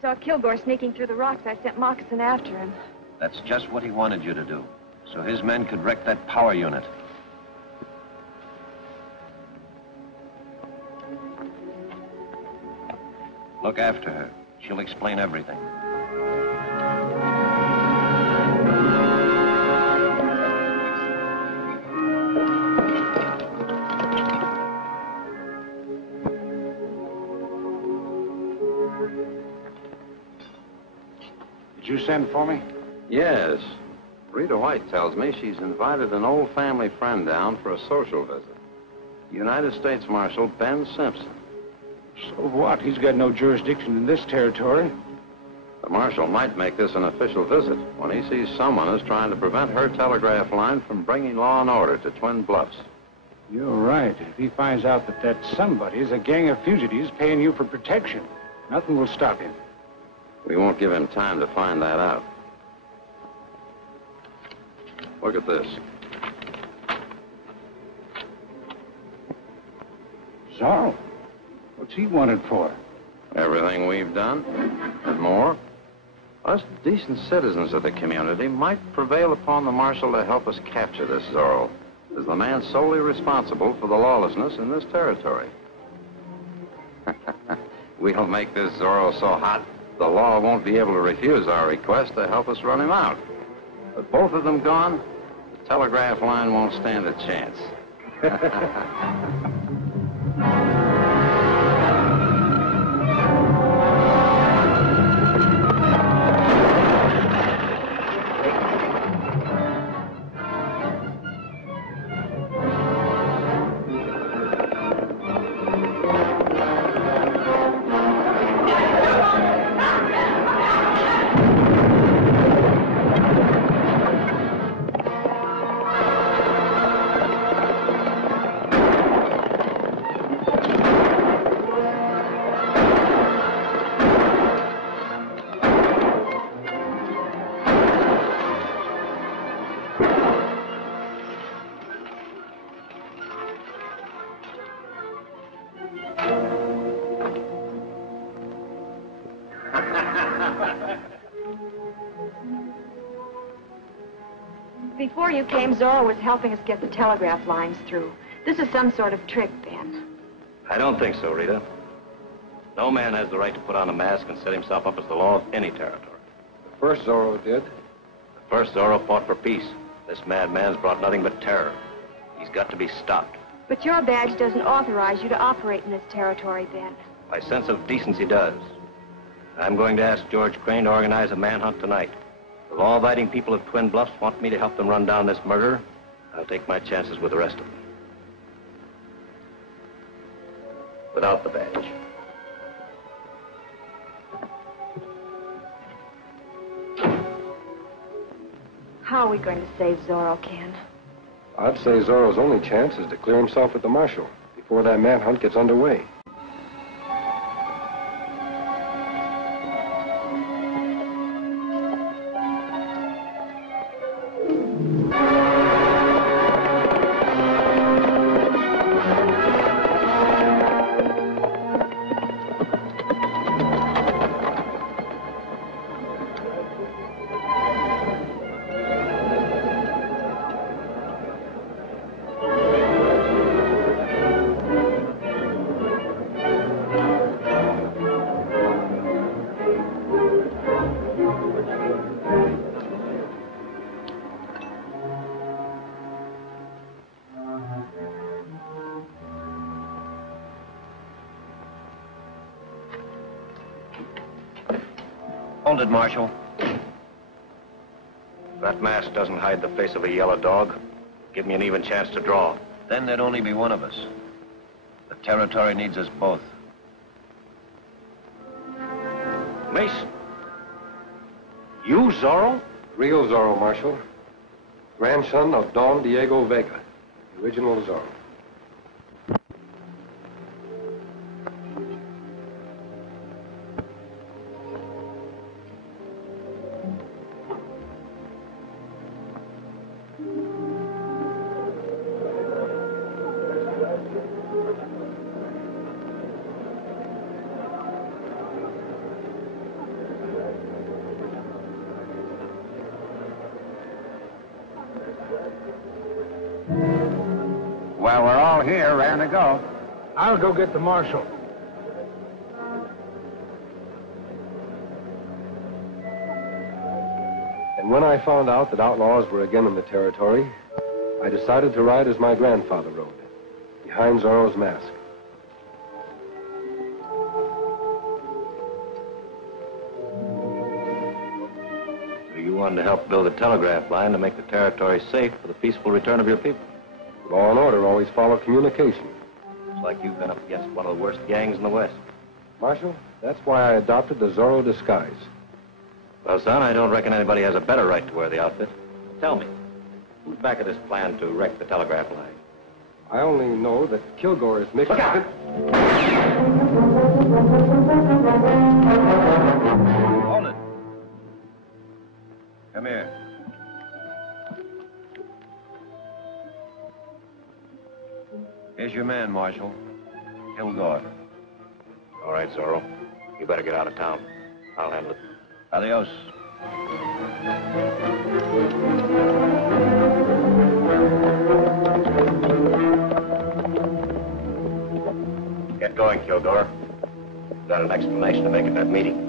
saw Kilgore sneaking through the rocks, I sent Moccasin after him. That's just what he wanted you to do, so his men could wreck that power unit. Look after her. She'll explain everything. Did you send for me? Yes. Rita White tells me she's invited an old family friend down for a social visit. United States Marshal Ben Simpson. So what? He's got no jurisdiction in this territory. The marshal might make this an official visit when he sees someone is trying to prevent her telegraph line from bringing law and order to Twin Bluffs. You're right. If he finds out that somebody is a gang of fugitives paying you for protection, nothing will stop him. We won't give him time to find that out. Look at this. Zorro? What's he wanted for? Everything we've done, and more. Us decent citizens of the community might prevail upon the marshal to help us capture this Zorro, as the man solely responsible for the lawlessness in this territory. We'll make this Zorro so hot, the law won't be able to refuse our request to help us run him out. With both of them gone, the telegraph line won't stand a chance. Before you came, Zorro was helping us get the telegraph lines through. This is some sort of trick, Ben. I don't think so, Rita. No man has the right to put on a mask and set himself up as the law of any territory. The first Zorro did. The first Zorro fought for peace. This madman's brought nothing but terror. He's got to be stopped. But your badge doesn't authorize you to operate in this territory, Ben. My sense of decency does. I'm going to ask George Crane to organize a manhunt tonight. The law-abiding people of Twin Bluffs want me to help them run down this murderer. I'll take my chances with the rest of them. Without the badge. How are we going to save Zorro, Ken? I'd say Zorro's only chance is to clear himself with the marshal before that manhunt gets underway. Hold it, Marshal. That mask doesn't hide the face of a yellow dog. Give me an even chance to draw. Then there'd only be one of us. The territory needs us both. Mason. You, Zorro? Real Zorro, Marshal. Grandson of Don Diego Vega, the original Zorro. Well, we're all here, raring to go. I'll go get the marshal. And when I found out that outlaws were again in the territory, I decided to ride as my grandfather rode, behind Zorro's mask. So you wanted to help build a telegraph line to make the territory safe for the peaceful return of your people. Law and order always follow communication. It's like you've been up against one of the worst gangs in the West. Marshal, that's why I adopted the Zorro disguise. Well, son, I don't reckon anybody has a better right to wear the outfit. Tell me, who's back of this plan to wreck the telegraph line? I only know that Kilgore is mixed... Look out! Hold it. Come here. Here's your man, Marshal. Kilgore. All right, Zorro. You better get out of town. I'll handle it. Adios. Get going, Kilgore. Got an explanation to make at that meeting.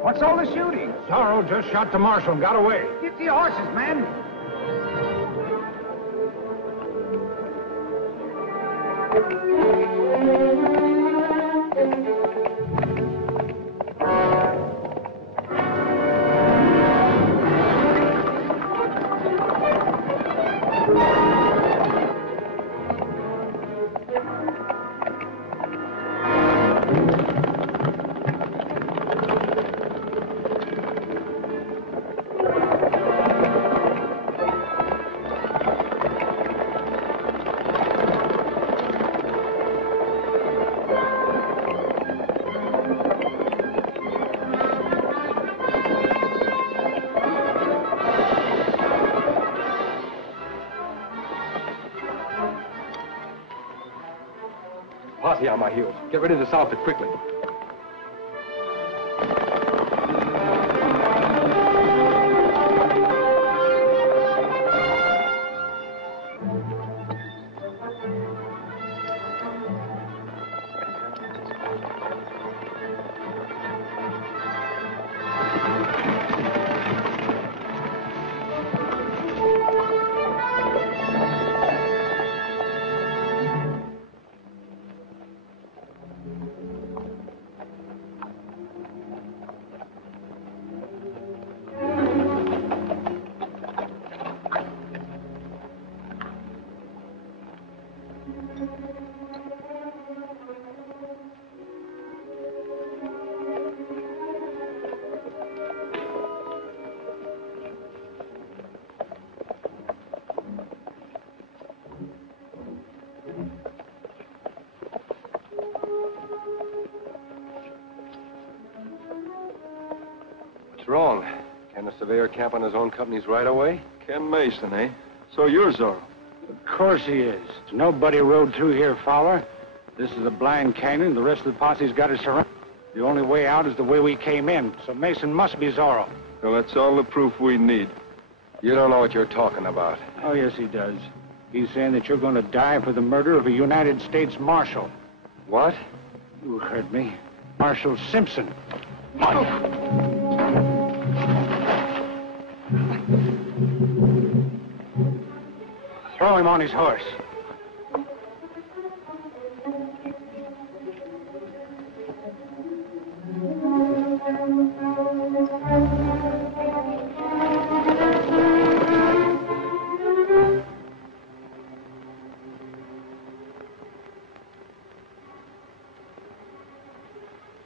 What's all the shooting? Zorro just shot the marshal and got away. Get the horses, man. Posse on my heels. Get rid of this outfit quickly. What's wrong? Can the surveyor camp on his own company's right away? Ken Mason, eh? So you're Zorro. Of course he is. Nobody rode through here, Fowler. This is a blind canyon. The rest of the posse's got us surrounded. The only way out is the way we came in, so Mason must be Zorro. Well, that's all the proof we need. You don't know what you're talking about. Oh, yes, he does. He's saying that you're going to die for the murder of a United States Marshal. What? You heard me. Marshal Simpson. Throw him on his horse.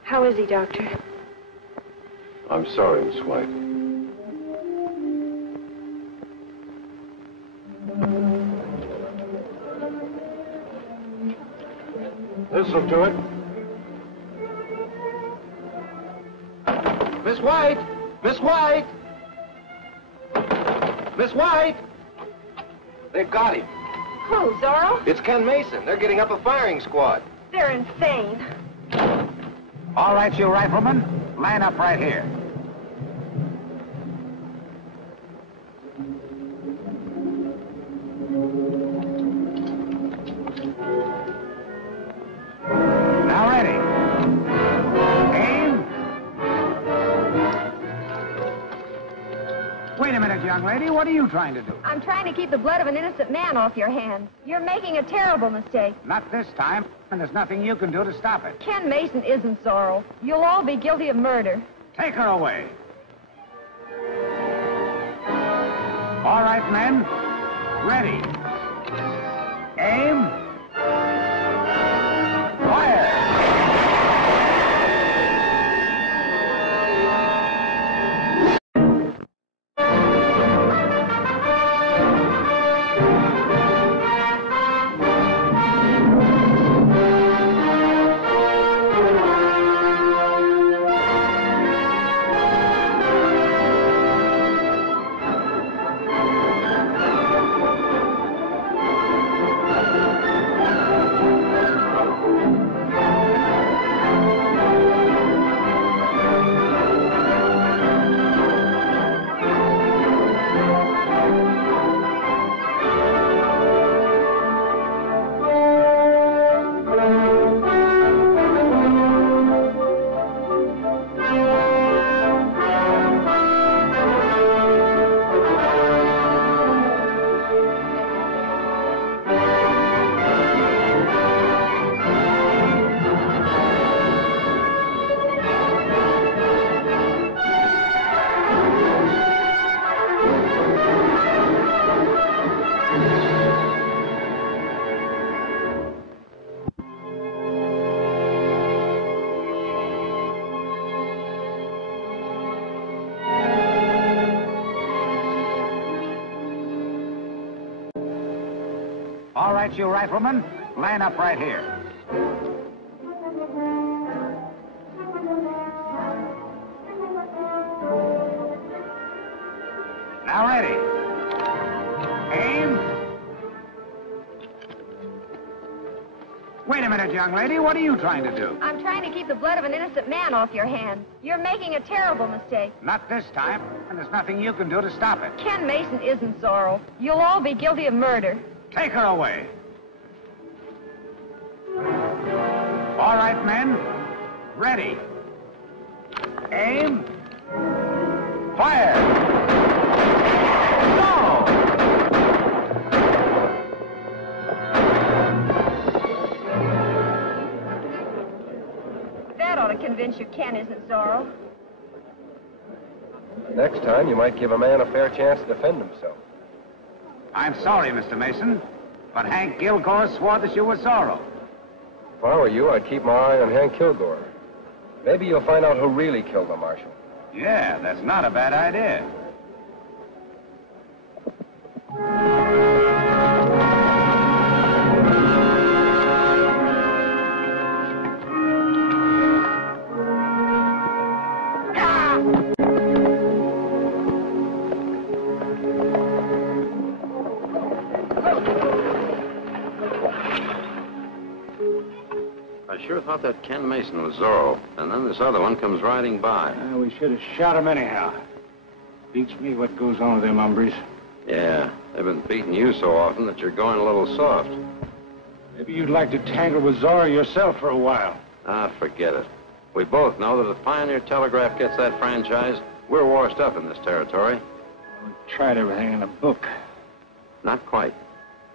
How is he, Doctor? I'm sorry, Miss White. This'll do it. Miss White! Miss White! Miss White! They've got him. Who, Zorro? It's Ken Mason. They're getting up a firing squad. They're insane. All right, you riflemen, line up right here. Now ready. Aim. Wait a minute, young lady. What are you trying to do? I'm trying to keep the blood of an innocent man off your hands. You're making a terrible mistake. Not this time, and there's nothing you can do to stop it. Ken Mason isn't Zorro. You'll all be guilty of murder. Take her away. All right, men. Ready. Aim. Fire! All right, you riflemen, line up right here. Now ready. Aim. Wait a minute, young lady. What are you trying to do? I'm trying to keep the blood of an innocent man off your hands. You're making a terrible mistake. Not this time, and there's nothing you can do to stop it. Ken Mason isn't Zorro. You'll all be guilty of murder. Take her away. All right, men. Ready. Aim. Fire! Go! That ought to convince you Ken isn't Zorro. Next time, you might give a man a fair chance to defend himself. I'm sorry, Mr. Mason, but Hank Kilgore swore that you were Zorro. If I were you, I'd keep my eye on Hank Kilgore. Maybe you'll find out who really killed the marshal. Yeah, that's not a bad idea. I sure thought that Ken Mason was Zorro, and then this other one comes riding by. We should have shot him anyhow. Beats me what goes on with them hombres. Yeah, they've been beating you so often that you're going a little soft. Maybe you'd like to tangle with Zorro yourself for a while. Ah, forget it. We both know that if Pioneer Telegraph gets that franchise, we're washed up in this territory. We tried everything in the book. Not quite.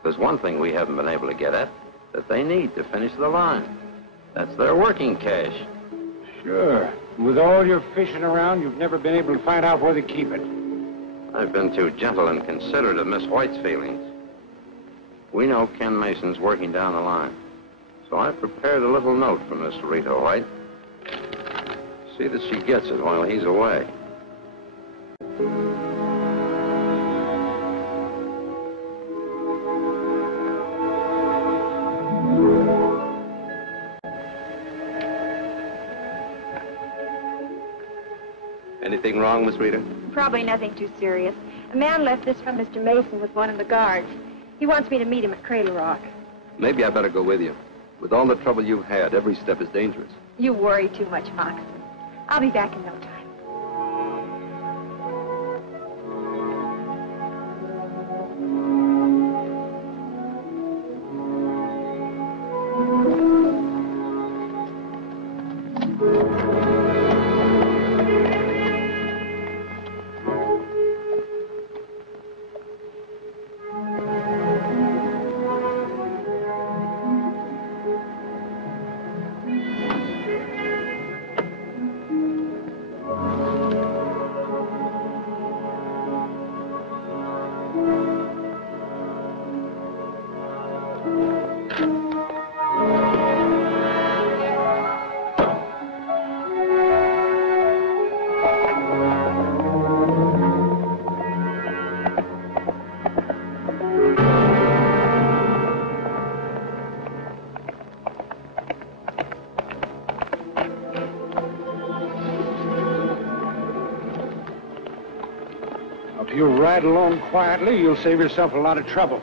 There's one thing we haven't been able to get at that they need to finish the line. That's their working cash. Sure. With all your fishing around, you've never been able to find out where to keep it. I've been too gentle and considerate of Miss White's feelings. We know Ken Mason's working down the line. So I prepared a little note for Miss Rita White. See that she gets it while he's away. Anything wrong, Miss Rita? Probably nothing too serious. A man left this from Mr. Mason with one of the guards. He wants me to meet him at Cradle Rock. Maybe I better go with you. With all the trouble you've had, every step is dangerous. You worry too much, Moxon. I'll be back in no time. If you ride along quietly, you'll save yourself a lot of trouble.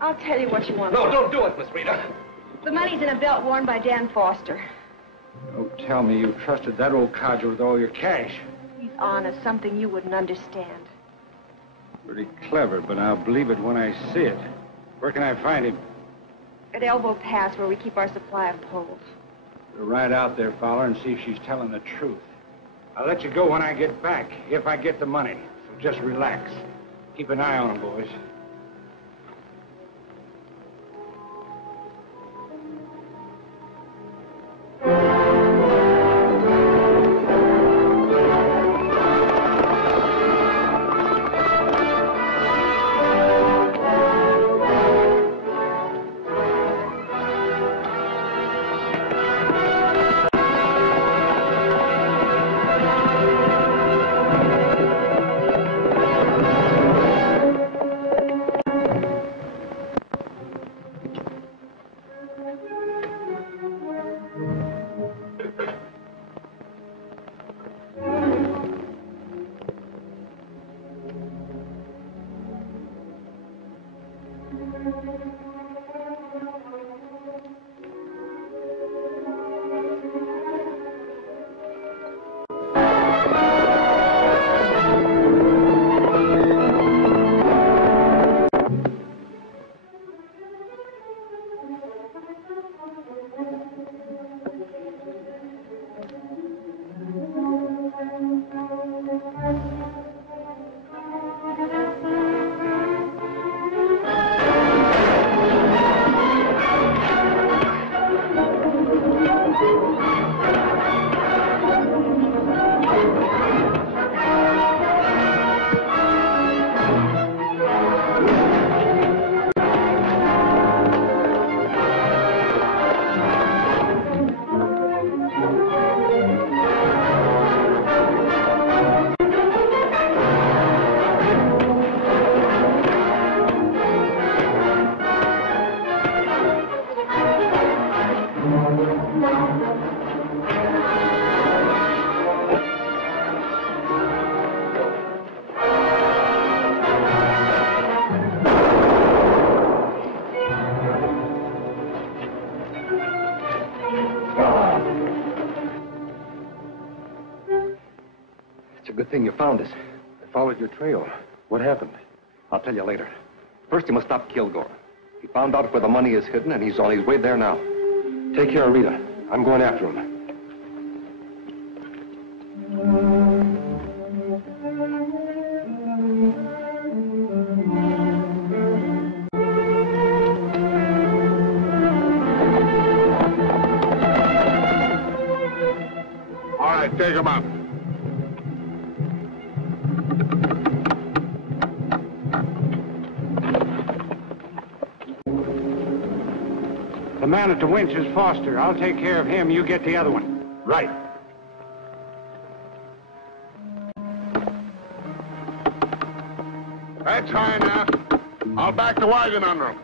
I'll tell you what you want. No, don't do it, Miss Rita. The money's in a belt worn by Dan Foster. Don't tell me you trusted that old codger with all your cash. He's honest, something you wouldn't understand. Pretty clever, but I'll believe it when I see it. Where can I find him? At Elbow Pass, where we keep our supply of poles. We'll ride out there, Fowler, and see if she's telling the truth. I'll let you go when I get back, if I get the money. So just relax. Keep an eye on him, boys. It's a good thing you found us. I followed your trail. What happened? I'll tell you later. First, you must stop Kilgore. He found out where the money is hidden, and he's on his way there now. Take care of Rita. I'm going after him. All right, take him up. The man at the winch is Foster. I'll take care of him. You get the other one. Right. That's high enough. I'll back the wagon under him.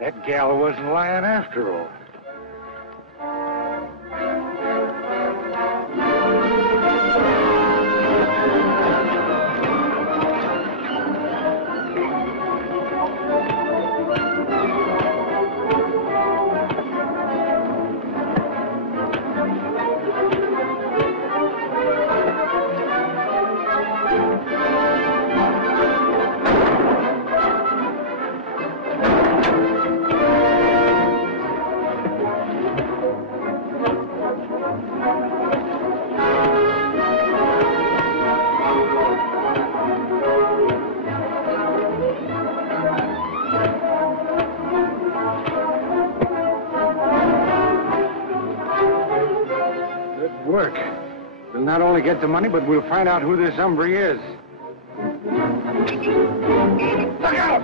That gal wasn't lying after all. Work. We'll not only get the money, but we'll find out who this hombre is. Look out!